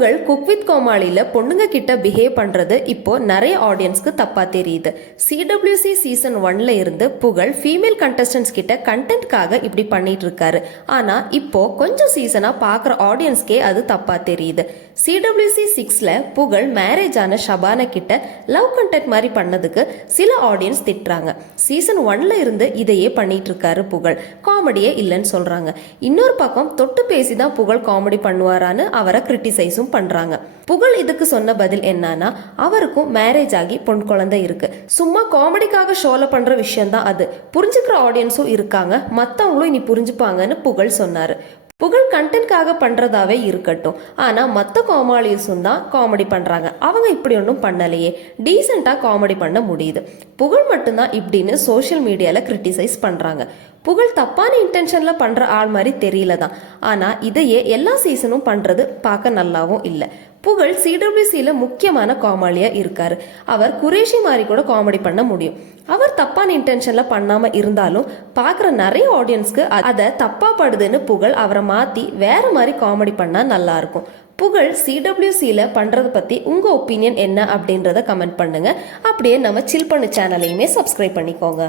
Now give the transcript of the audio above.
புகழ் cook with கோமாளியில் பொண்ணுங்க கிட்ட பிஹேவ் பண்ணுறது இப்போ நிறைய ஆடியன்ஸ்க்கு தப்பாக தெரியுது. சிடபிள்யூசி சீசன் ஒன்ல இருந்து புகழ் ஃபீமேல் கண்டஸ்டன்ஸ் கிட்ட கண்டென்ட்காக இப்படி பண்ணிட்டு இருக்காரு. ஆனால் இப்போ கொஞ்சம் சீசனாக பார்க்குற ஆடியன்ஸ்க்கே அது தப்பாக தெரியுது. சிடபிள்யூசி சிக்ஸில் புகழ் மேரேஜ் ஆன ஷபானா கிட்ட லவ் கண்டென்ட் மாதிரி பண்ணதுக்கு சில ஆடியன்ஸ் திட்டுறாங்க. சீசன் ஒன்ல இருந்து இதையே பண்ணிட்டு இருக்காரு புகழ். காமெடியே இல்லைன்னு சொல்கிறாங்க இன்னொரு பக்கம் தொட்டு பேசி தான் புகழ் காமெடி பண்ணுவாரான்னு அவரை கிரிட்டிசைஸும் பண்றாங்க. புகழ் இதுக்கு சொன்ன பதில் என்னன்னா அவருக்கும் மேரேஜ் ஆகி பொன் குழந்தை இருக்கு. சும்மா காமெடிக்காக ஷோல பண்ற விஷயம் தான் அது. புரிஞ்சுக்கிற ஆடியன்ஸும் இருக்காங்க. மற்றவங்களும் இனி புரிஞ்சுப்பாங்கன்னு புகழ் சொன்னாரு. புகழ் கண்டென்ட்காக பண்ணுறதாவே இருக்கட்டும். ஆனால் மற்ற காமாலியர்ஸும் தான் காமெடி பண்ணுறாங்க அவங்க இப்படி ஒன்றும் பண்ணலையே. டீசெண்டாக காமெடி பண்ண முடியுது. புகழ் மட்டும்தான் இப்படின்னு சோஷியல் மீடியாவில் கிரிட்டிசைஸ் பண்ணுறாங்க புகழ் தப்பான இன்டென்ஷனில் பண்ணுற ஆள் மாதிரி தெரியல தான் ஆனால் இதையே எல்லா சீசனும் பண்ணுறது பார்க்க நல்லாவும் இல்லை. புகழ் சிடபிள்யூசியில் முக்கியமான காமெடியாக இருக்கார். அவர் குரேஷி மாதிரி கூட காமெடி பண்ண முடியும். அவர் தப்பான இன்டென்ஷனில் பண்ணாமல் இருந்தாலும் பார்க்குற நிறைய ஆடியன்ஸ்க்கு அதை தப்பாக படுதுன்னு புகழ் அவரை மாற்றி வேறு மாதிரி காமெடி பண்ணால் நல்லாயிருக்கும். புகழ் சிடபிள்யூசியில் பண்ணுறதை பற்றி உங்கள் ஒப்பீனியன் என்ன அப்படின்றத கமெண்ட் பண்ணுங்கள் அப்படியே நம்ம சில் பண்ணு சேனலையுமே சப்ஸ்கிரைப் பண்ணிக்கோங்க.